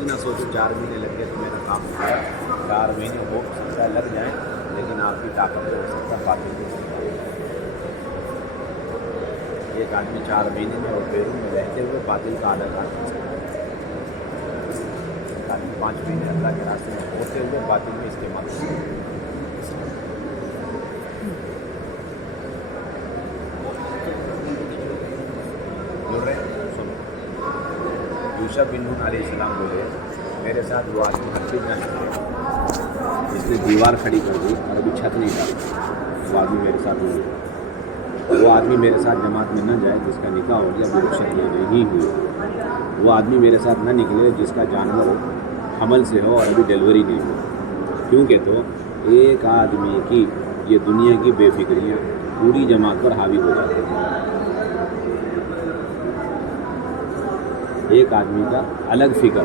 چیز نہ سوچو 4 مہینے لگ گئے تو میرا کام ہو گیا. 4 مہینے ہو سکتا ہے لگ جائیں، لیکن آپ کی طاقت ہو سکتا ہے باطل ہو سکتا ہے. ایک آدمی 4 مہینے میں اور پیروں میں رہتے ہوئے باطل کا آدھا کام کر سکتا ہے. ایک آدمی 5 مہینے اللہ کے راستے میں ہوتے ہوئے باطل میں استعمال کر سکتا ہے. بول رہے ہیں سنو. یوسف بن نون علیہ السلام بولے میرے ساتھ وہ آدمی مسجد نہ نکلے، اس نے دیوار کھڑی کر دی اور ابھی چھت نہیں ڈالی. وہ آدمی میرے ساتھ نہیں گیا. وہ آدمی میرے ساتھ جماعت میں نہ جائے جس کا نکاح ہو گیا وہ رخصت نہیں ہوئی. وہ آدمی میرے ساتھ نہ نکلے جس کا جانور حمل سے ہو اور ابھی ڈیلیوری نہیں ہو. کیوں کہ تو ایک آدمی کی یہ دنیا کی بے فکریاں پوری جماعت پر حاوی ہو جاتی ہیں. ایک آدمی کا الگ فکر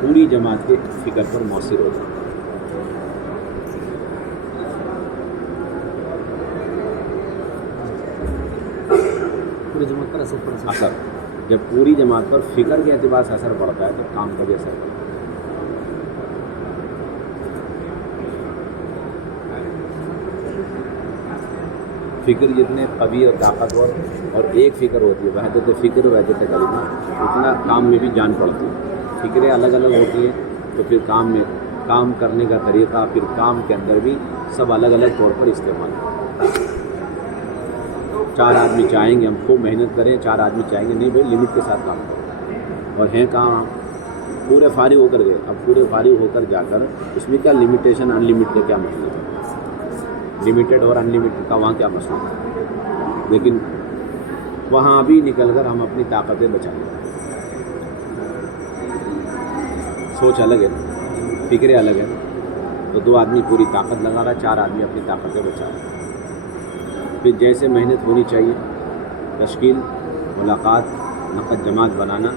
پوری جماعت کے فکر پر مؤثر ہو جاتا ہے. پوری جماعت پر اثر پڑتا ہے. اثر جب پوری جماعت پر فکر کے اعتبار سے اثر پڑتا ہے تو کام کا بھی اثر پڑتا ہے. فکر جتنے قوی اور طاقتور اور ایک فکر ہوتی ہے وحدت فکر و وحدت کلمہ، اتنا کام میں بھی جان پڑتی ہے. فکریں الگ الگ ہوتی ہیں تو پھر کام میں کام کرنے کا طریقہ، پھر کام کے اندر بھی سب الگ الگ طور پر استعمال کریں. 4 آدمی چاہیں گے ہم خوب محنت کریں، 4 آدمی چاہیں گے نہیں بھائی لمٹ کے ساتھ کام کریں. اور ہیں کام پورے فارغ ہو کر گئے، اب پورے فارغ ہو کر جا کر اس میں کیا لمیٹیشن ان لمٹ کا کیا مسئلہ ہے؟ لمیٹڈ اور ان لمیٹڈ کا وہاں کیا مسئلہ ہے؟ لیکن وہاں بھی نکل کر ہم اپنی طاقتیں بچائیں. سوچ الگ ہے، فکریں الگ ہیں. تو 2 آدمی پوری طاقت لگا رہا ہے، 4 آدمی اپنی طاقتیں بچا رہا ہے. پھر جیسے محنت ہونی چاہیے، تشکیل، ملاقات، نقد جماعت بنانا،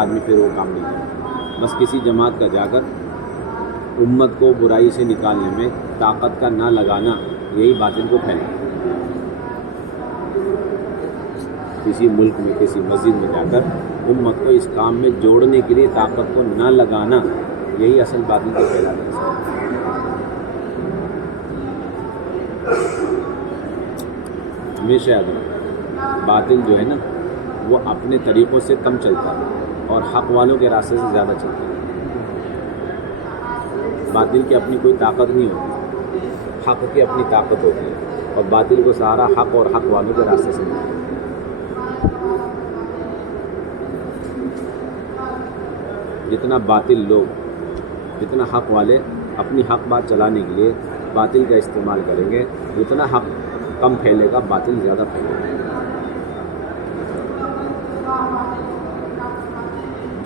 آدمی پھر وہ کام نہیں کرتا. بس کسی جماعت کا جا کر امت کو برائی سے نکالنے میں طاقت کا نہ لگانا، یہی باطل کو پھیلانا. کسی ملک میں کسی مسجد میں جا کر امت کو اس کام میں جوڑنے کے لیے طاقت کو نہ لگانا، یہی اصل باطل کو پھیلانا ہے. ہمیشہ یاد رکھو باطل جو ہے نا وہ اپنے طریقوں سے کم چلتا ہے اور حق والوں کے راستے سے زیادہ چلتا ہے. باطل کی اپنی کوئی طاقت نہیں ہوتی، حق کی اپنی طاقت ہوتی ہے اور باطل کو سہارا حق اور حق والوں کے راستے سے ملتا ہے. جتنا باطل لوگ، جتنا حق والے اپنی حق بات چلانے کے لیے باطل کا استعمال کریں گے، اتنا حق کم پھیلے گا، باطل زیادہ پھیلے گا.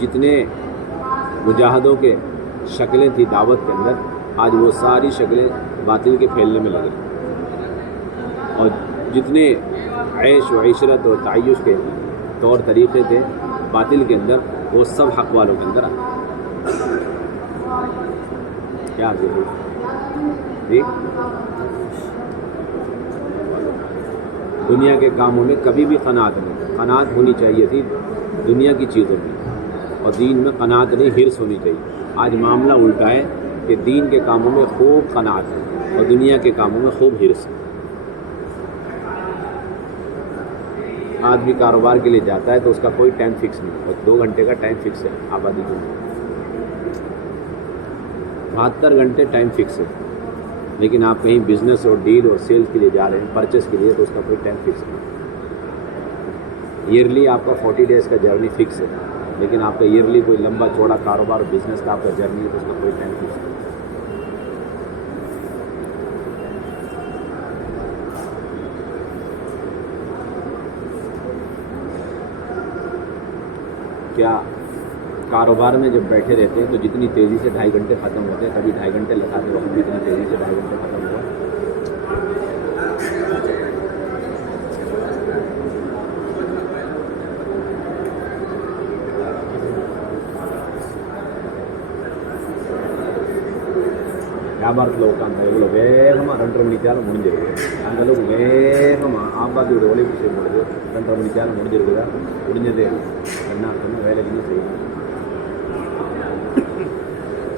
جتنے مجاہدوں کے شکلیں تھی دعوت کے اندر، آج وہ ساری شکلیں باطل کے پھیلنے میں لگے. اور جتنے عیش و عشرت اور تعیش کے طور طریقے تھے باطل کے اندر، وہ سب حق والوں کے اندر آتے. کیا جی دنیا کے کاموں میں کبھی بھی قناعت نہیں. قناعت ہونی چاہیے تھی دنیا کی چیزوں میں، اور دین میں قناعت نہیں، حرص ہونی چاہیے. آج معاملہ الٹا ہے کہ دین کے کاموں میں خوب قناعت ہے اور دنیا کے کاموں میں خوب حرص ہے. آدمی کاروبار کے لیے جاتا ہے تو اس کا کوئی ٹائم فکس نہیں، اور 2 گھنٹے کا ٹائم فکس ہے. آبادی کو 72 گھنٹے ٹائم فکس ہے. لیکن آپ کہیں بزنس اور ڈیل اور سیل کے لیے جا رہے ہیں، پرچیز کے لیے، تو اس کا کوئی ٹائم فکس نہیں. ایئرلی آپ کا 40 ڈیز کا جرنی فکس ہے، لیکن آپ کا ایئرلی کوئی لمبا چوڑا کاروبار اور بزنس کا آپ کا جرنی ہے تو اس کا کوئی ٹائم فکس نہیں. کیا کاروبار میں جب بیٹھے رہتے ہیں تو جتنی تیزی سے 2.5 گھنٹے ختم ہوتے ہیں، کبھی 2.5 گھنٹے لگاتے وقت بھی اتنی تیزی سے 2.5 گھنٹے ختم ہوا. ವ್ಯಾಪಾರದಲ್ಲಿ ಹೋಗ್ತಾ ಇವರು ವೇಗಮ 2 ಮಣಿ ಕಾಲ ಮುಡಿஞ்சிருக்கு. அந்தளவுக்கு வேகமாக ஆபாதியோட உழைப்பு செய்யும்பொழுது 2.5 மணி காலம் முடிஞ்சிருக்குதா? முடிஞ்சதே என்ன அர்த்தம்னா வேலைக்கு செய்யணும்.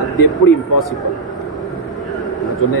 ಅದು ಎಪ್ಪಡಿ ಇಂಪಾಸಿಬಲ್ ಜೊತೆ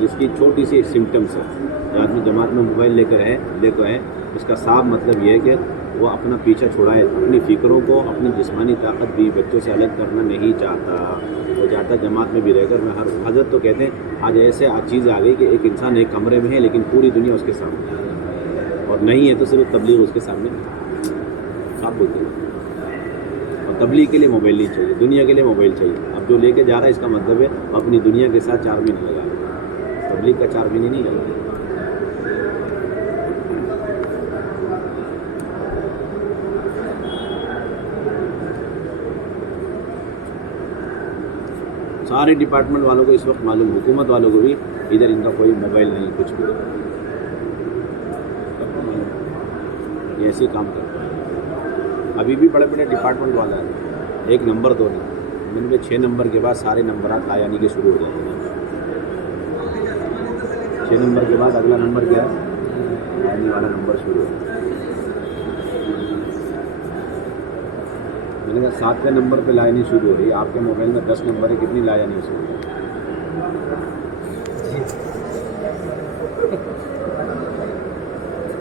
جس کی چھوٹی سی سمٹمس ہے. آدمی جماعت میں موبائل لے کر ہے اس کا صاف مطلب یہ ہے کہ وہ اپنا پیچھا چھڑائے, اپنی فکروں کو, اپنی جسمانی طاقت بھی بچوں سے الگ کرنا نہیں چاہتا. وہ چاہتا جماعت میں بھی رہ کر میں ہر حضرت تو کہتے ہیں آج ایسے چیز آ گئی کہ ایک انسان ایک کمرے میں ہے لیکن پوری دنیا اس کے سامنے ہے, اور نہیں ہے تو صرف تبلیغ اس کے سامنے صاحب بولتے ہیں. اور تبلیغ کے لیے موبائل نہیں چاہیے, دنیا کے لیے موبائل چاہیے. اب جو لے کے جا رہا ہے اس کا مطلب ہے اپنی دنیا کے ساتھ 4 مہینے لگا, تبلیغ کا 4 مہینے نہیں لگا. سارے ڈپارٹمنٹ والوں کو اس وقت معلوم, حکومت والوں کو بھی, ادھر ان کا کوئی موبائل نہیں کچھ بھی, یہ ایسے کام کرتا ہے. ابھی بھی بڑے بڑے ڈپارٹمنٹ والا ہے, 1 نمبر 2 نہیں, ان میں 6 نمبر کے بعد سارے نمبرات آنے کے شروع ہو جاتے ہیں. 6 نمبر کے بعد اگلا نمبر کیا ہے, آنے والا نمبر شروع ہے. میں نے کہا 7ویں نمبر پہ لائنیں شروع ہو رہی ہے, آپ کے موبائل میں 10 نمبر ہے, کتنی لائنیں شروع ہو رہی ہے؟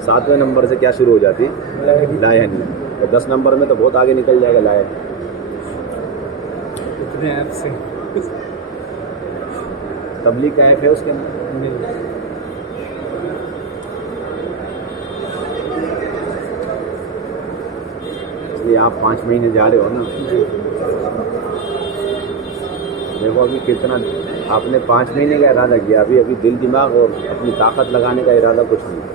7ویں نمبر سے کیا شروع ہو جاتی ہے, لائن. تو 10 نمبر میں تو بہت آگے نکل جائے گا لائن. اتنے ایپ سے تبلیغ کا ایپ ہے اس کے اندر. اس لیے آپ 5 مہینے جا رہے ہو نا, دیکھو ابھی کتنا آپ نے 5 مہینے کا ارادہ کیا, ابھی دل دماغ اور اپنی طاقت لگانے کا ارادہ کچھ نہیں.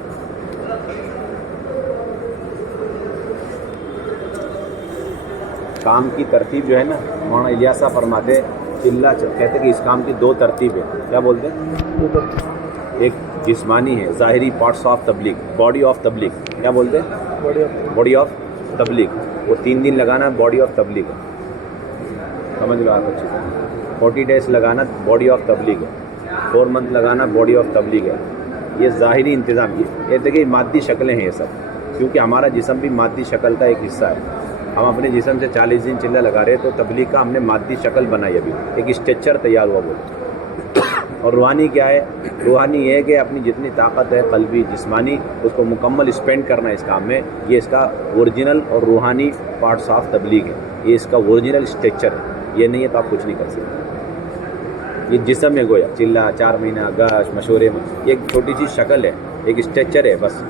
کام کی ترتیب جو ہے نا, مولانا الیاس صاحب فرماتے کہتے کہ اس کام کی 2 ترتیب ہے. کیا بولتے ہیں؟ ایک جسمانی ہے, ظاہری پارٹس آف تبلیغ, باڈی آف تبلیغ. کیا بولتے ہیں؟ باڈی آف تبلیغ. وہ 3 دن لگانا باڈی آف تبلیغ ہے, سمجھ لو آپ اچھی طرح. 40 days لگانا باڈی آف تبلیغ ہے, 4 month لگانا باڈی آف تبلیغ ہے. یہ ظاہری انتظام, یہ دیکھیں مادی شکلیں ہیں یہ سب, کیونکہ ہمارا جسم بھی مادی شکل کا ایک حصہ ہے. ہم اپنے جسم سے 40 دن چلہ لگا رہے, تو تبلیغ کا ہم نے مادی شکل بنائی, ابھی ایک اسٹرکچر تیار ہوا. اور روحانی کیا ہے؟ روحانی یہ ہے کہ اپنی جتنی طاقت ہے قلبی جسمانی اس کو مکمل اسپینڈ کرنا ہے اس کام میں. یہ اس کا اوریجنل اور روحانی پارٹس آف تبلیغ ہے, یہ اس کا اوریجنل اسٹرکچر ہے. یہ نہیں ہے تو آپ کچھ نہیں کر سکتے. یہ جسم میں گویا چلہ 4 مہینہ گاش مشورے میں, یہ ایک چھوٹی سی شکل ہے, ایک اسٹرکچر ہے بس.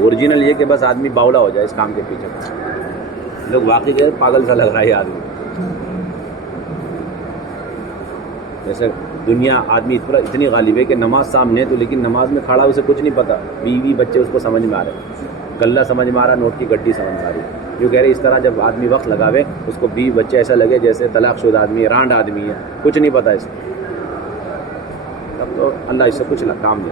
اوریجنل یہ کہ بس آدمی باولا ہو جائے اس کام کے پیچھے. لوگ واقعی کہ پاگل سا لگ رہا ہے یہ آدمی. جیسے دنیا آدمی اتنی غالب ہے کہ نماز سامنے ہے تو لیکن نماز میں کھڑا اسے کچھ نہیں پتا, بیوی بچے اس کو سمجھ میں آ رہے, گلہ سمجھ میں آ رہا, نوٹ کی گڈی سمجھ میں آ رہی. جو کہہ رہے اس طرح جب آدمی وقت لگاوے اس کو بیوی بچے ایسا لگے جیسے طلاق شدہ آدمی ہے, رانڈ آدمی ہے, کچھ نہیں پتا اس کو. تب تو اللہ اس سے کچھ کام دے.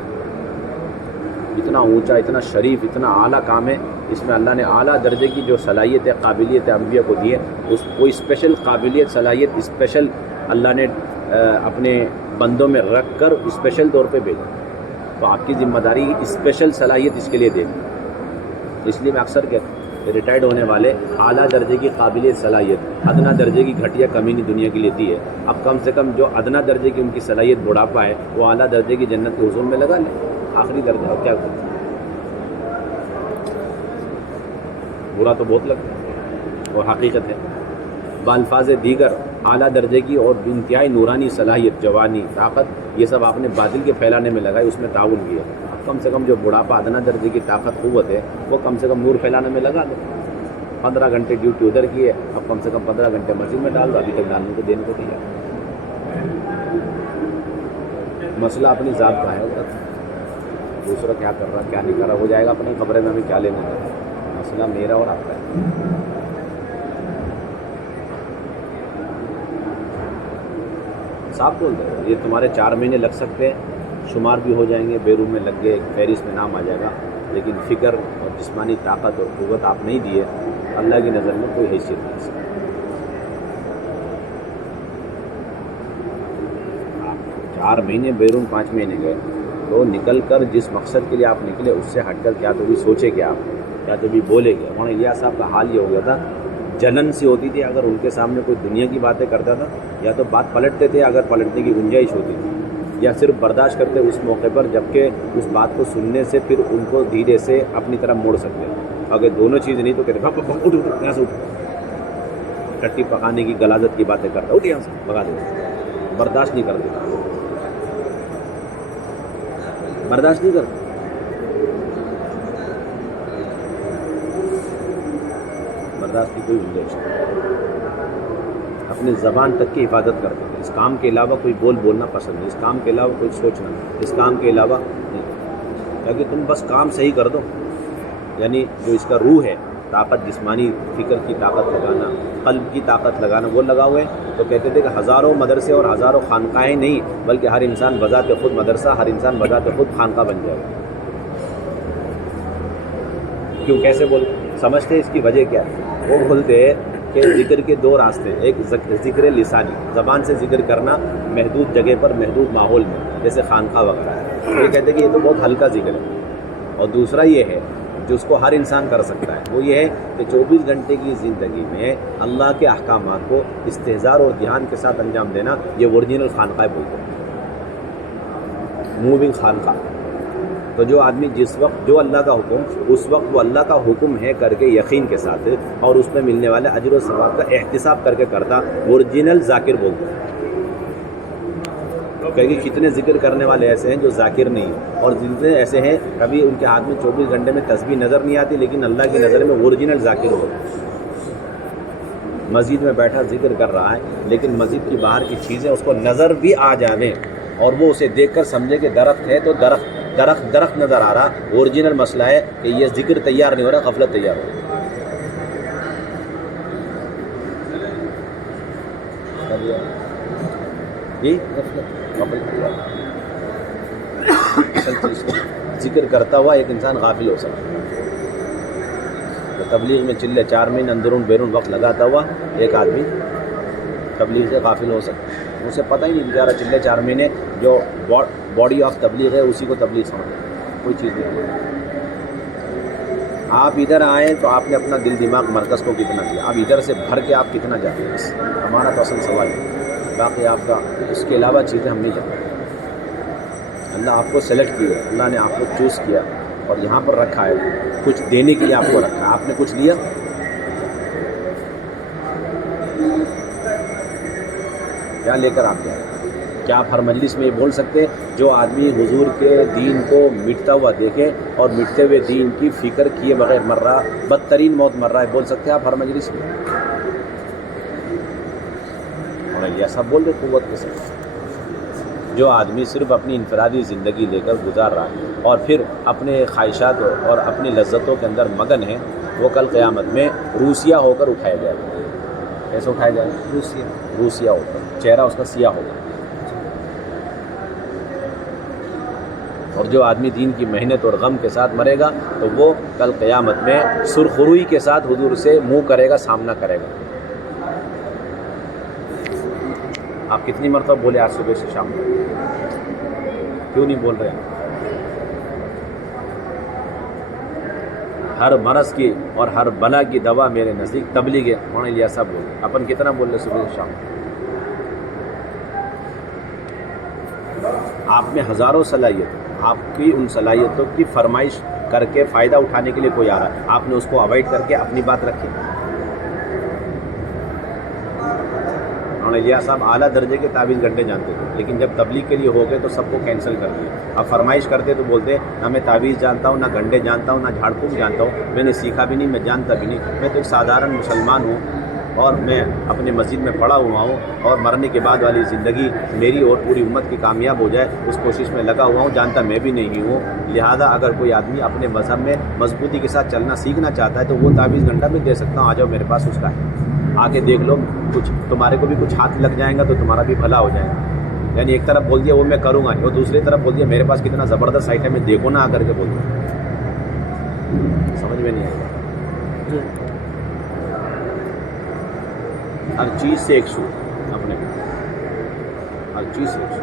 اتنا اونچا, اتنا شریف, اتنا اعلیٰ کام ہے. اس میں اللہ نے اعلیٰ درجے کی جو صلاحیت ہے, قابلیت انبیاء کو دی ہے, اس کوئی اسپیشل قابلیت صلاحیت اسپیشل اللہ نے اپنے بندوں میں رکھ کر اسپیشل طور پہ بھیجا. تو آپ کی ذمہ داری اسپیشل صلاحیت اس کے لیے دے دی. اس لیے میں اکثر کہتا ہوں ریٹائرڈ ہونے والے اعلیٰ درجے کی قابلیت صلاحیت ادنا درجے کی گھٹیا کمینی دنیا کے لیے دی ہے. اب کم سے کم جو ادنا درجے کی ان کی صلاحیت بڑھاپا ہے وہ اعلیٰ درجے کی جنت کے حصول میں لگا لیں. آخری درجہ اور کیا کریں, برا تو بہت لگتا ہے اور حقیقت ہے. بالفاظ دیگر اعلیٰ درجے کی اور انتہائی نورانی صلاحیت, جوانی, طاقت, یہ سب آپ نے باطل کے پھیلانے میں لگائی, اس میں تعاون کیا. اب کم سے کم جو بڑھاپا ادنا درجے کی طاقت قوت ہے وہ کم سے کم نور پھیلانے میں لگا دو. 15 گھنٹے ڈیوٹی ادھر کی ہے, اب کم سے کم 15 گھنٹے مسجد میں ڈال دو. ابھی تک ڈالنے کو دینے کو تیار. مسئلہ اپنی ذات کا ہے, دوسرا کیا کر رہا کیا نہیں کر رہا ہو جائے گا اپنی خبریں میں ہمیں کیا لینا ہے. مسئلہ میرا اور آپ کا ہے. صاحب بول رہے ہیں یہ تمہارے 4 مہینے لگ سکتے ہیں, شمار بھی ہو جائیں گے, بیرون میں لگ گئے, فہرست میں نام آ جائے گا, لیکن فکر اور جسمانی طاقت اور قوت آپ نہیں دیے, اللہ کی نظر میں کوئی حیثیت نہیں سکتی. 4 مہینے بیرون 5 مہینے گئے تو نکل کر جس مقصد کے لیے آپ نکلے اس سے ہٹ کر کیا تو بھی سوچے گیا آپ, کیا تو بھی بولے گیا. مولانا الیاس صاحب کا حال یہ ہو گیا تھا, جلن سی ہوتی تھی اگر ان کے سامنے کوئی دنیا کی باتیں کرتا تھا, یا تو بات پلٹتے تھے اگر پلٹنے کی گنجائش ہوتی تھی. یا صرف برداشت کرتے اس موقع پر جبکہ اس بات کو سننے سے پھر ان کو دھیرے سے اپنی طرف موڑ سکتے ہیں. اگر دونوں چیزیں نہیں تو کہتے اٹھ یہاں سے اٹھ, ٹٹی پکانے کی غلاظت کی باتیں کرتا اٹھ یہاں سے بھگا دیتے, برداشت نہیں کرتے, برداشت نہیں کرتے. برداشت کی کوئی گنجائش نہیں. اپنے زبان تک کی حفاظت کرتے ہیں. اس کام کے علاوہ کوئی بولنا پسند نہیں, اس کام کے علاوہ کوئی سوچنا نہیں, اس کام کے علاوہ نہیں, تاکہ تم بس کام صحیح کر دو. یعنی جو اس کا روح ہے, طاقت, جسمانی فکر کی طاقت لگانا, قلب کی طاقت لگانا, وہ لگا ہوئے. تو کہتے تھے کہ ہزاروں مدرسے اور ہزاروں خانقاہیں نہیں, بلکہ ہر انسان بذات خود مدرسہ, ہر انسان بذات خود خانقاہ بن جائے. کیوں, کیسے بول سمجھتے اس کی وجہ کیا ہے؟ وہ بولتے ہیں کہ ذکر کے دو راستے, ایک ذکر لسانی, زبان سے ذکر کرنا محدود جگہ پر محدود ماحول میں, جیسے خانقاہ وغیرہ ہے. یہ کہتے ہیں کہ یہ تو بہت ہلکا ذکر ہے. اور دوسرا یہ ہے جو اس کو ہر انسان کر سکتا ہے, وہ یہ ہے کہ 24 گھنٹے کی زندگی میں اللہ کے احکامات کو استحضار اور دھیان کے ساتھ انجام دینا. یہ اوریجنل خانقاہ بولتے ہیں, موونگ خانقاہ. تو جو آدمی جس وقت جو اللہ کا حکم, اس وقت وہ اللہ کا حکم ہے کر کے یقین کے ساتھ اور اس میں ملنے والے اجر و ثواب کا احتساب کر کے کرتا, اوریجنل ذاکر بولتے ہیں. کہ کتنے ذکر کرنے والے ایسے ہیں جو ذاکر نہیں ہیں, اور جتنے ایسے ہیں کبھی ان کے ہاتھ میں 24 گھنٹے میں تسبیح نظر نہیں آتی, لیکن اللہ کی نظر میں اوریجنل ذاکر ہوتا ہے. مسجد میں بیٹھا ذکر کر رہا ہے, لیکن مسجد کی باہر کی چیزیں اس کو نظر بھی آ جانے اور وہ اسے دیکھ کر سمجھے کہ درخت ہے تو درخت نظر آ رہا. اوریجنل مسئلہ ہے کہ یہ ذکر تیار نہیں ہو رہا, غفلت تیار ہو رہی. ذکر کرتا ہوا ایک انسان غافل ہو سکتا ہے. تبلیغ میں چلے 4 مہینے اندرون بیرون وقت لگاتا ہوا ایک آدمی تبلیغ سے غافل ہو سکتا ہے. اسے پتہ ہی نہیں بیچارہ چلے 4 مہینے جو باڈی آف تبلیغ ہے اسی کو تبلیغ سمجھے, کوئی چیز نہیں. آپ ادھر آئیں تو آپ نے اپنا دل دماغ مرکز کو کتنا دیا, آپ ادھر سے بھر کے آپ کتنا جاتے ہیں, بس ہمارا تو اصل سوال ہے. باقی آپ کا اس کے علاوہ چیزیں ہم نہیں جانتے. اللہ آپ کو سلیکٹ کیا, اللہ نے آپ کو چوز کیا اور یہاں پر رکھا ہے, کچھ دینے کے لیے آپ کو رکھا ہے. آپ نے کچھ لیا, کیا لے کر آپ گئے؟ کیا آپ ہر مجلس میں یہ بول سکتے جو آدمی حضور کے دین کو مٹتا ہوا دیکھے اور مٹتے ہوئے دین کی فکر کیے بغیر مر رہا, بدترین موت مر رہا ہے, بول سکتے آپ ہر مجلس میں؟ اور یہ سب بول رہے قوت کے ساتھ. جو آدمی صرف اپنی انفرادی زندگی لے کر گزار رہا ہے اور پھر اپنے خواہشات اور اپنی لذتوں کے اندر مگن ہے, وہ کل قیامت میں روسیا ہو کر اٹھایا جائے گا. کیسے اٹھایا جائے گا؟ روسیا ہو کر, چہرہ اس کا سیاہ ہوگا. اور جو آدمی دین کی محنت اور غم کے ساتھ مرے گا تو وہ کل قیامت میں سرخروئی کے ساتھ حضور سے منہ کرے گا, سامنا کرے گا. آپ کتنی مرتبہ بولے آج صبح سے شام تک؟ کیوں نہیں بول رہے؟ ہر مرض کی اور ہر بلا کی دوا میرے نزدیک تبلیغ ہے. مولانا الیاس صاحب بولے, اپن کتنا بول رہے صبح سے شام؟ آپ میں ہزاروں صلاحیت, آپ کی ان صلاحیتوں کی فرمائش کر کے فائدہ اٹھانے کے لیے کوئی آ رہا ہے, آپ نے اس کو اوائڈ کر کے اپنی بات رکھی. الیاس صاحب اعلیٰ درجے کے 23 گھنٹے جانتے تھے, لیکن جب تبلیغ کے لیے ہو گئے تو سب کو کینسل کر دیا. اب فرمائش کرتے تو بولتے نہ میں تعویذ جانتا ہوں, نہ گھنٹے جانتا ہوں, نہ جھاڑ پھونک جانتا ہوں, میں نے سیکھا بھی نہیں, میں جانتا بھی نہیں, میں تو ایک سادھارن مسلمان ہوں اور میں اپنے مسجد میں پڑا ہوا ہوں اور مرنے کے بعد والی زندگی میری اور پوری امت کی کامیاب ہو جائے اس کوشش میں لگا ہوا ہوں, جانتا میں بھی نہیں ہوں. لہذا اگر کوئی آدمی اپنے مذہب میں مضبوطی کے ساتھ چلنا سیکھنا چاہتا ہے تو وہ 23 گھنٹہ میں دے سکتا ہوں, آ جاؤ میرے پاس, اس کا ہے, آ کے دیکھ لو, کچھ تمہارے کو بھی کچھ ہاتھ لگ جائیں گا تو تمہارا بھی بھلا ہو جائے گا. یعنی ایک طرف بول دیا وہ میں کروں گا, اور دوسری طرف بول دیا میرے پاس کتنا زبردست آئٹم ہے, دیکھو نا آ کر کے بول دو. سمجھ میں نہیں آئے گا. ہر چیز سے ایک سو, اپنے ہر چیز سے ایک سو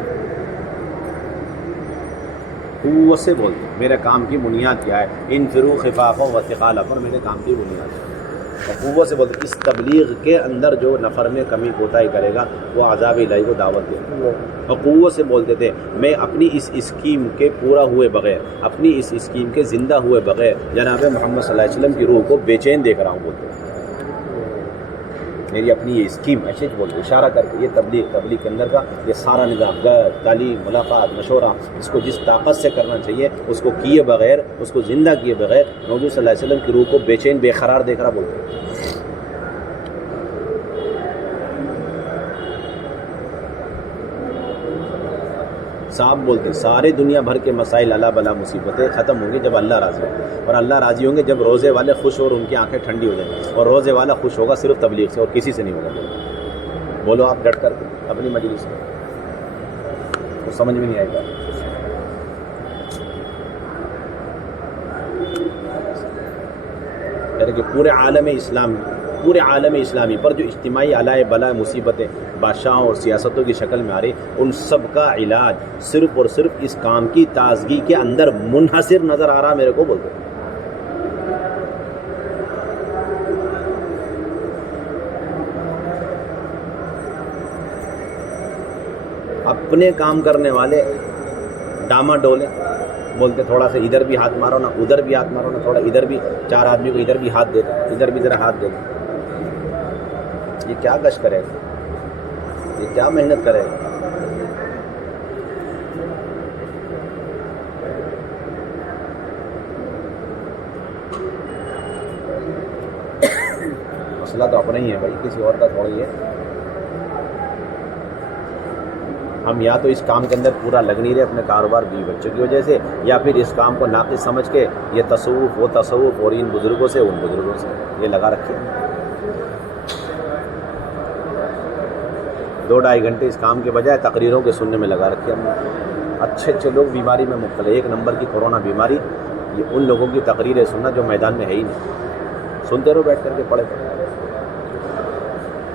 قوت سے بولتے. میرے کام کی بنیاد کیا ہے؟ انفروا خفافا و ثقالا, پر میرے کام کی بنیاد ہے. اور قوت سے بولتے اس تبلیغ کے اندر جو نفر میں کمی کوتاہی کرے گا وہ عذاب الہی کو دعوت دے گا. اور قوت سے بولتے تھے میں اپنی اس اسکیم کے پورا ہوئے بغیر، اپنی اس اسکیم کے زندہ ہوئے بغیر جناب محمد صلی اللہ علیہ وسلم کی روح کو بے چین دیکھ رہا ہوں. بولتے میری اپنی یہ اسکیم ایسے بولتے اشارہ کر کے یہ تبلیغ کے اندر کا یہ سارا نظام تعلیم ملاقات مشورہ اس کو جس طاقت سے کرنا چاہیے اس کو کیے بغیر، اس کو زندہ کیے بغیر حضور صلی اللہ علیہ وسلم کی روح کو بے چین بے قرار دیکھ رہا. بولتے صاحب بولتے سارے دنیا بھر کے مسائل اللہ بلا مصیبتیں ختم ہوں گی جب اللہ راضی ہو، اور اللہ راضی ہوں گے جب روزے والے خوش اور ان کی آنکھیں ٹھنڈی ہو جائیں گی. اور روزے والا خوش ہوگا صرف تبلیغ سے اور کسی سے نہیں ہوگا. بولو آپ ڈٹ کر کے اپنی مجلس میں، تو سمجھ میں نہیں آئے گا. یعنی کہ پورے عالم اسلامی پر جو اجتماعی علائے بلا مصیبتیں بادشاہوں اور سیاستوں کی شکل میں آ رہی ان سب کا علاج صرف اور صرف اس کام کی تازگی کے اندر منحصر نظر آ رہا میرے کو. بولتے اپنے کام کرنے والے ڈاما ڈولے بولتے تھوڑا سا ادھر بھی ہاتھ مارو نا ادھر بھی ہاتھ مارو نا، تھوڑا ادھر بھی چار آدمی کو ادھر بھی ہاتھ دے دو، ادھر بھی ذرا ہاتھ دے دو. یہ کیا گشت کرے گا، یہ کیا محنت کرے گا. مسئلہ تو اپنا ہی ہے بھائی، کسی اور کا تھوڑا ہی ہے. ہم یا تو اس کام کے اندر پورا لگ نہیں رہے اپنے کاروبار بیوی بچوں کی وجہ سے، یا پھر اس کام کو ناقص سمجھ کے یہ تصوف وہ تصوف اور ان بزرگوں سے ان بزرگوں سے یہ لگا رکھے. 2-2.5 گھنٹے اس کام کے بجائے تقریروں کے سننے میں لگا رکھے ہم نے. اچھے لوگ بیماری میں مبتلا، 1 نمبر کی کورونا بیماری، یہ ان لوگوں کی تقریریں سننا جو میدان میں ہے ہی نہیں. سنتے رہو بیٹھ کر کے پڑھے.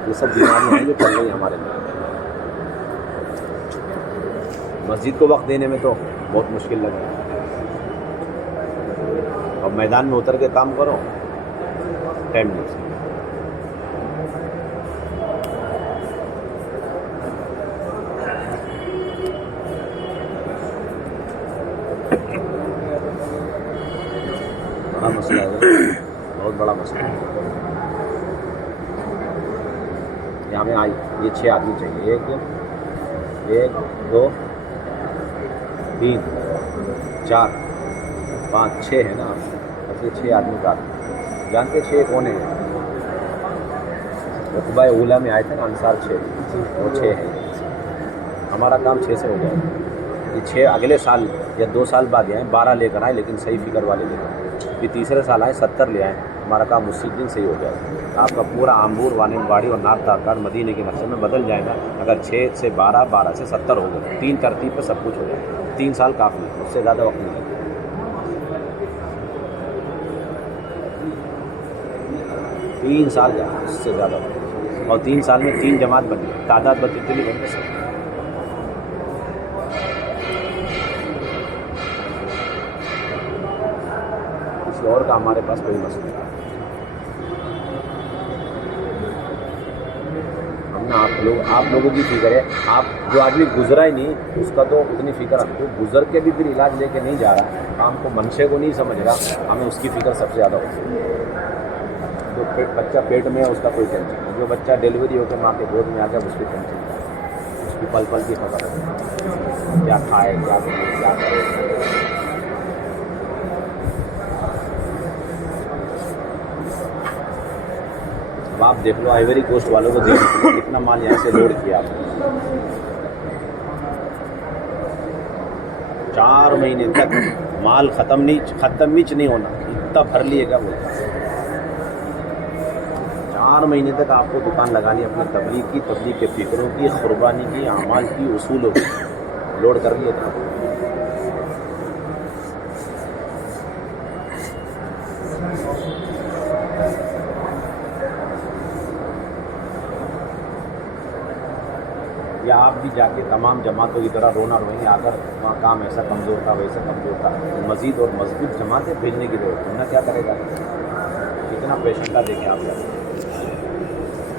یہ سب بیماریاں ہیں جو چل رہی ہیں ہمارے میں. مسجد کو وقت دینے میں تو بہت مشکل لگا. اب میدان میں اتر کے کام کرو ٹائم نہیں. بڑا مسئلہ ہے، بہت بڑا مسئلہ ہے. یہاں میں آئی یہ 6 آدمی چاہیے، 1 2 3 4 5 6 ہے نا. اب یہ 6 آدمی کا جانتے 6 کون ہیں؟ رقبہ اولا میں آئے تھے نا انصار 6، وہ 6 ہیں. ہمارا کام 6 سے ہو جائے گا. یہ 6 اگلے سال یا 2 سال بعد آئے، 12 لے کر آئے لیکن صحیح فکر والے لے کر آئے. یہ تیسرے سال آئے 70 لے آئے. ہمارا کام اسی دن صحیح ہو جائے گا. آپ کا پورا آمبور وانم باڑی اور نار تارکار مدینے کے نقشے میں بدل جائے گا. اگر 6 سے 12 12 سے 70 ہو گئے، 3 ترتیب پہ سب کچھ ہو جائے گا. 3 سال کافی ہے، اس سے زیادہ وقت نہیں لگتا. 3 سال جائے اس سے زیادہ وقت، اور 3 سال میں 3 جماعت بنی، تعداد بدلتے نہیں بن سکتی. کسی اور کا ہمارے پاس کوئی مسئلہ نہیں. ہم نے آپ لوگوں کی فکر ہے. آپ جو آدمی گزرا ہی نہیں اس کا تو اتنی فکر ہم کو، گزر کے بھی پھر علاج لے کے نہیں جا رہا، کام کو منشے کو نہیں سمجھ رہا، ہمیں اس کی فکر سب سے زیادہ ہوتی ہے. جو بچہ پیٹ میں ہے اس کا کوئی ٹینشن نہیں، جو بچہ ڈیلیوری ہو کے ماں کے گود میں آ گیا اس کی ٹینشن نہیں، اس کی پل پل کی خبر ہے، کیا کھائے کیا پیے کیا کرے. اب آپ دیکھ لو آئیوری کوسٹ والوں کو دیکھ لو کتنا مال یہاں سے لوڈ کیا آپ نے. 4 مہینے تک مال ختم نہیں ہونا، اتنا بھر لیے گا وہ. 4 مہینے تک آپ کو دکان لگانی اپنے تبلیغ کے فکروں کی، قربانی کی، اعمال کی، اصولوں کی لوڈ کر لیے تھا. یا آپ بھی جا کے تمام جماعتوں کی طرح رونا روئیں آ کر وہاں کام ایسا کمزور تھا ویسا کمزور تھا، مزید اور مضبوط جماعتیں بھیجنے کی ضرورت ہے. نہ کیا کرے گا، کتنا اپنا پیشنٹ کا دیکھیں آپ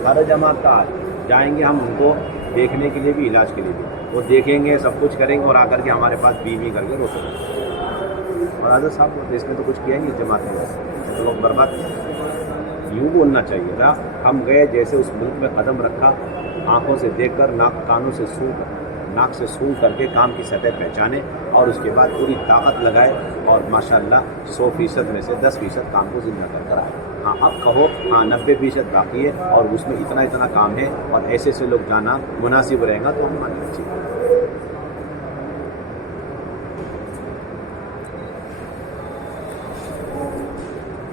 ہر جماعت کا جائیں گے ہم ان کو دیکھنے کے لیے بھی علاج کے لیے بھی, وہ دیکھیں گے سب کچھ کریں گے اور آ کر کے ہمارے پاس بی کر کے روتے ہیں. اور حضرت صاحب اس نے تو کچھ کیا ہی نہیں جماعت میں, تو لوگ برباد یوں بولنا چاہیے تھا. ہم گئے جیسے اس ملک میں قدم رکھا, آنکھوں سے دیکھ کر, کانوں سے ناک سے سونگھ کر کے کام کی سطح پہچانے اور اس کے بعد پوری طاقت لگائے اور ماشاءاللہ 100% میں سے 10% کام کو ذمہ کر کر آئے. ہاں اب کہو ہاں 90% باقی ہے اور اس میں اتنا کام ہے اور ایسے ایسے لوگ جانا مناسب رہے گا تو ہماری اچھی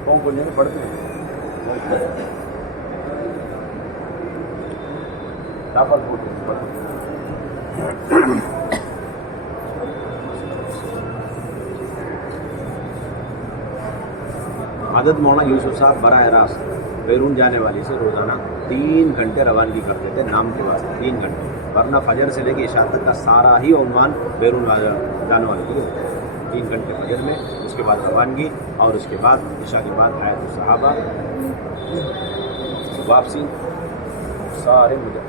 کون بولنے میں پڑھتے ہیں حضرت مولانا یوسف صاحب براہ راست بیرون جانے والی سے روزانہ 3 گھنٹے روانگی کرتے تھے نام کے واسطے 3 گھنٹے, ورنہ فجر سے لے کے عشاء تک کا سارا ہی عنوان بیرون جانے والے کے لیے 3 گھنٹے فجر میں, اس کے بعد روانگی اور اس کے بعد عشاء کے بعد حیات الصحابہ واپسی سارے مجھے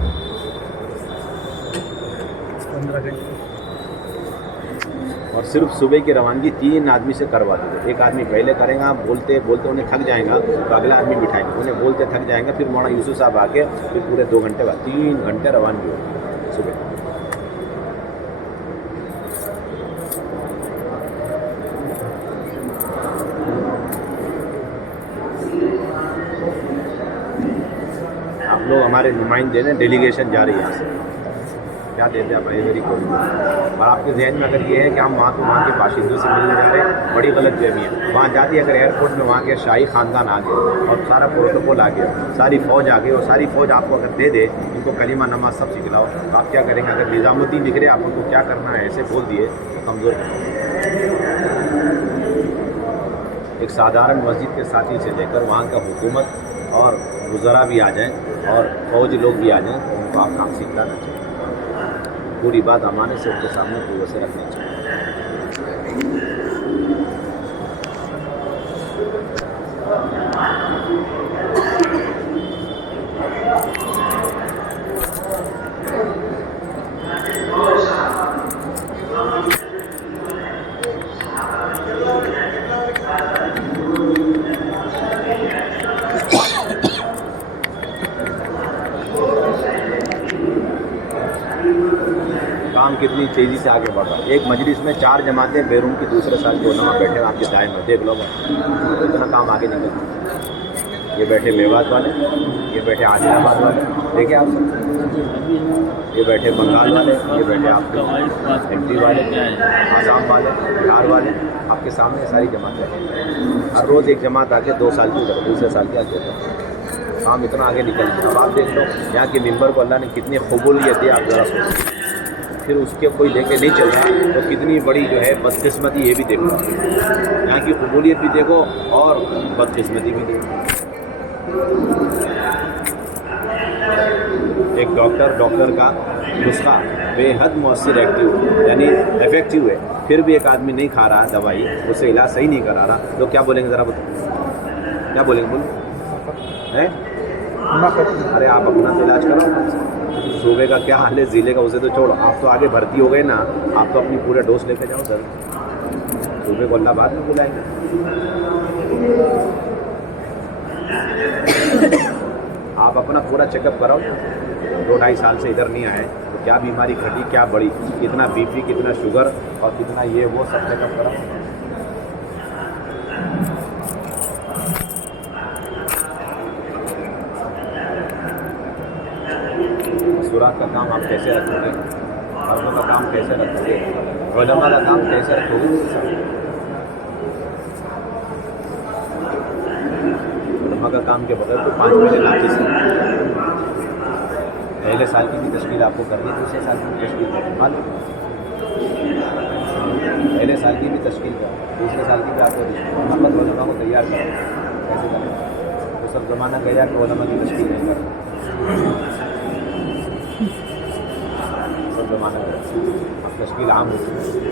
15 گھنٹے اور صرف صبح کی روانگی 3 آدمی سے کرواتے تھے. ایک آدمی پہلے کرے گا, بولتے انہیں تھک جائیں گا تو اگلا آدمی بٹھائیں گے, انہیں بولتے تھک جائیں گا, پھر مولانا یوسف صاحب آ کے پھر پورے 2 گھنٹے بعد 3 گھنٹے روانگی ہوتی صبح. آپ لوگ ہمارے نمائندے نے ڈیلیگیشن جا رہی ہے یہاں سے, کیا دیتے ہیں آپ ایوری کو, اور آپ کے ذہن میں اگر یہ ہے کہ ہم وہاں کے باشندوں سے ملنے جا رہے ہیں, بڑی غلط فہمی ہے. وہاں جاتی ہے اگر ایئرپورٹ میں وہاں کے شاہی خاندان آ گئے اور سارا پروٹوکول آ گیا, ساری فوج آ گئی اور ساری فوج آپ کو اگر دے دے, ان کو کلمہ نماز سب سکھلاؤ, تو آپ کیا کریں گے؟ اگر نظام الدین دکھ رہے آپ ان کو کیا کرنا ہے ایسے بول دیے تو کمزور ایک سادھارن مسجد کے ساتھی سے لے کر وہاں کا حکومت اور وزراء بھی آ جائیں اور فوج لوگ بھی آ جائیں تو ان کو آپ کام سکھلانا چاہیے. پوری بات امانے سے ان کے سامنے پورے سے رکھنی چاہیے. کام کتنی تیزی سے آگے بڑھ رہا ہے. ایک مجلس میں 4 جماعتیں بیرون کی دوسرے سال کے علماء بیٹھے ہیں آپ کے دائیں میں, دیکھ لو اتنا کام آگے نکل رہا ہے. یہ بیٹھے میوات والے, یہ بیٹھے عادل آباد والے, دیکھیں آپ سب, یہ بیٹھے بنگال والے, یہ بیٹھے آپ کے ایم پی والے, آسام والے, بہار والے, آپ کے سامنے ساری جماعتیں. ہر روز ایک جماعت آ کے 2 سال کی دوسرے سال کی آگے کام اتنا آگے نکل گیا. اب آپ دیکھ لو یہاں کے ممبر کو اللہ نے کتنی قبولیت دی, آپ ذرا سوچیں. پھر اس کے کوئی لے کے نہیں چل رہا تو کتنی بڑی جو ہے بدقسمتی, یہ بھی دیکھو, یہاں کی قبولیت بھی دیکھو اور بدقسمتی بھی دیکھو. ایک ڈاکٹر کا نسخہ بے حد مؤثر یعنی افیکٹو ہے, پھر بھی ایک آدمی نہیں کھا رہا دوائی, اس سے علاج صحیح نہیں کرا رہا, تو کیا بولیں گے ذرا بتاؤ, کیا بولیں گے؟ بولیں ارے آپ اپنا تو علاج کرو. صوبے کا کیا حال ہے, ضلع کا اسے تو چھوڑو, آپ تو آگے بھرتی ہو گئے نا, آپ تو اپنی پورے ڈوز لے کے جاؤ سر. صوبے کو اللہ بعد میں بلائیں گے. آپ اپنا پورا چیک اپ کراؤ. 2-2.5 سال سے ادھر نہیں آئے تو کیا بیماری گھٹی, کیا بڑی, کتنا بی پی, کتنا شوگر اور کتنا یہ وہ سب چیک اپ کراؤ. سوراخ کا کام آپ کیسے رکھو گے, فرموں کا کام کیسے رکھو گے, علماء کا کام کیسے رکھو گے؟ علماء کا کام کے بغیر تو 5 مہینے ناقص ہے. پہلے سال کی بھی تشکیل آپ کو کرنی ہے, دوسرے سال کی بھی تشکیل کرنی, پہلے سال کی بھی تشکیل کرو, دوسرے سال کی بھی آپ کو محمد علماء کو تیار کرو. کیسے کریں؟ وہ سب زمانہ گیا کہ علماء کی تشکیل نہیں کرو. زمانہ تشکیل عام ہوتی ہے,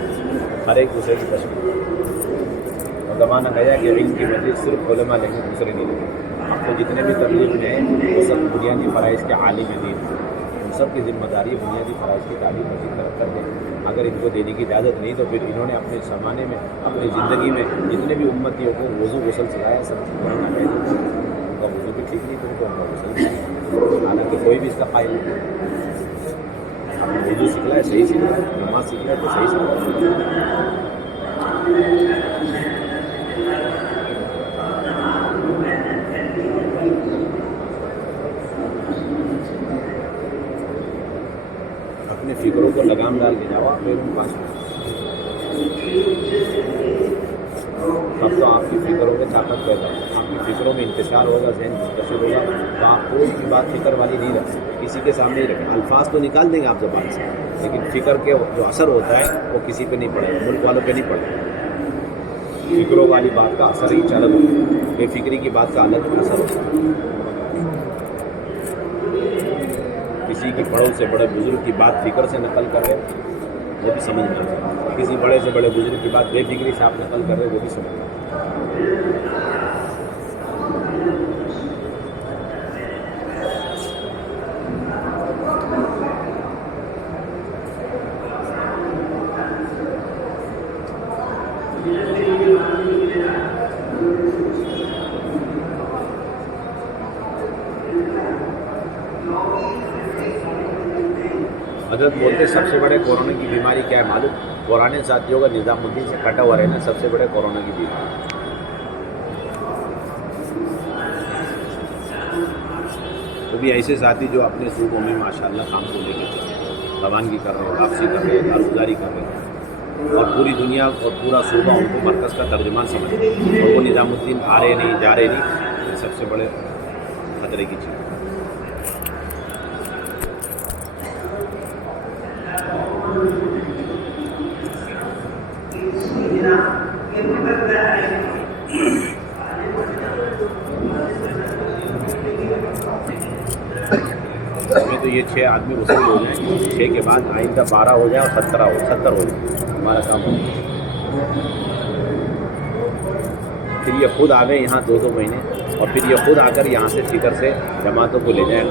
ہر ایک دوسرے کی تشکیل. اور زمانہ گیا کہ علم کی مجلس صرف علماء لیں گے, دوسرے نہیں لیں گے. تو جتنے بھی تبلیغ میں ہیں وہ سب بنیادی فرائض کے عالم دین ہیں، ان سب کی ذمہ داری بنیادی فرائض کی تعلیم مزید طرف کر دیں۔ اگر ان کو دینے کی اجازت نہیں تو پھر انہوں نے اپنے زمانے میں اپنی زندگی میں جتنے بھی امتیوں کو وضو غسل سکھایا سب کرنا چاہیے، ان کا وضو بھی ٹھیک نہیں تو ان کو ان کا غسل بھی حالانکہ کوئی بھی اس کا قائل نہیں، ہم نے وضو سیکھنا ہے صحیح سیکھنا ہے، نماز سیکھنا ہے تو صحیح سیکھنا ہے۔ اپنے فکروں کو لگام ڈال کے جاؤ آپ میرے پاس، تب تو آپ کی فکروں میں طاقت پیدا ہو، آپ کی فکروں میں انتشار ہوگا، ذہن منتشر ہوگا، تو آپ کوئی بھی بات فکر والی نہیں رکھ سکتے، کسی کے سامنے ہی رکھیں، الفاظ تو نکال دیں گے آپ زبان سے لیکن فکر کے جو اثر ہوتا ہے وہ کسی پہ نہیں پڑے گا، ملک والوں پہ نہیں پڑے گا۔ فکروں والی بات کا اثر ہی الگ ہوتا ہے، بے فکری کی بات کا الگ اثر ہوتا ہے۔ کسی کی بڑوں سے بڑے بزرگ کی بات فکر سے نقل کر رہے وہ بھی سمجھنا چاہیے، کسی بڑے سے بڑے بزرگ کی بات بے فکری سے آپ نقل کر رہے وہ بھی سمجھنا چاہیے۔ حضرت بولتے سب سے بڑے کورونا کی بیماری کیا ہے معلوم؟ پرانے ساتھیوں کا نظام الدین سے کٹا ہوا رہنا سب سے بڑے کورونا کی بیماری۔ وہ بھی ایسے ساتھی جو اپنے صوبوں میں ماشاءاللہ کام کو لے کے چلے، روانگی کر رہے ہیں، واپسی کر رہے ہیں، دارگزاری کر رہے ہیں، اور پوری دنیا اور پورا صوبہ ان کو مرکز کا ترجمان سمجھتے ہیں، اور وہ نظام الدین آ رہے نہیں جا رہے نہیں، یہ سب سے بڑے خطرے کی چیز ہے۔ میں تو یہ 6 آدمی وصول ہو جائیں، 6 کے بعد آئندہ 12 ہو جائے اور 70 ہو جائے، ہمارا کام ہو جائے۔ پھر یہ خود آ گئے یہاں 2 مہینے، اور پھر یہ خود آ کر یہاں سے فکر سے جماعتوں کو لے جائیں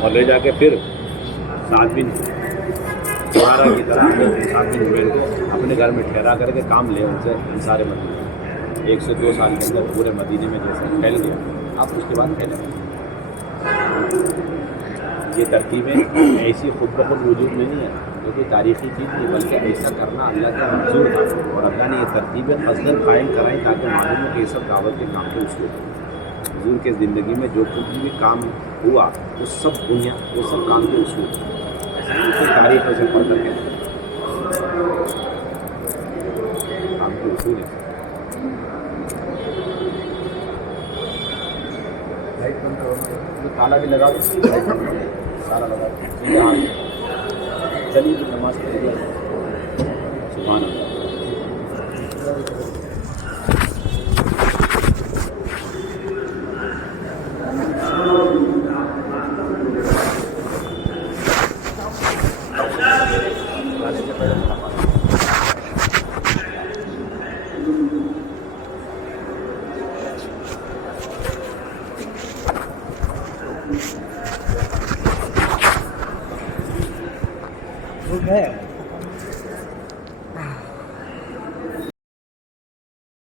اور لے جا کے پھر 7 دن 12 کی طرح 7 دن میں کو اپنے گھر میں ٹھہرا کر کے کام لے ان سے سارے مدینے 1 سے 2 سال کے اندر پورے مدینے میں جیسے پھیل گیا آپ اس کے بعد پھیلیں۔ یہ ترتیبیں ایسی خود بخود وجود میں نہیں ہے، جو کہ تاریخی چیز نہیں، بلکہ ایسا کرنا اللہ کا منظور تھا، اور اللہ نے یہ ترتیبیں قصداً قائم کرائیں تاکہ معلوم ہو کہ یہ سب دعوت کے کام کے اصول ہیں۔ حضور کے زندگی میں جو کچھ بھی کام ہوا وہ سب کام کے اصول ہیں، اسے تاریخ سے پڑھ کر کے کام کے اصول ہیں۔ تالا بھی لگا دو، سارا لگا دو، چلیے نماز پڑھیے، سبحان اللہ۔ ہے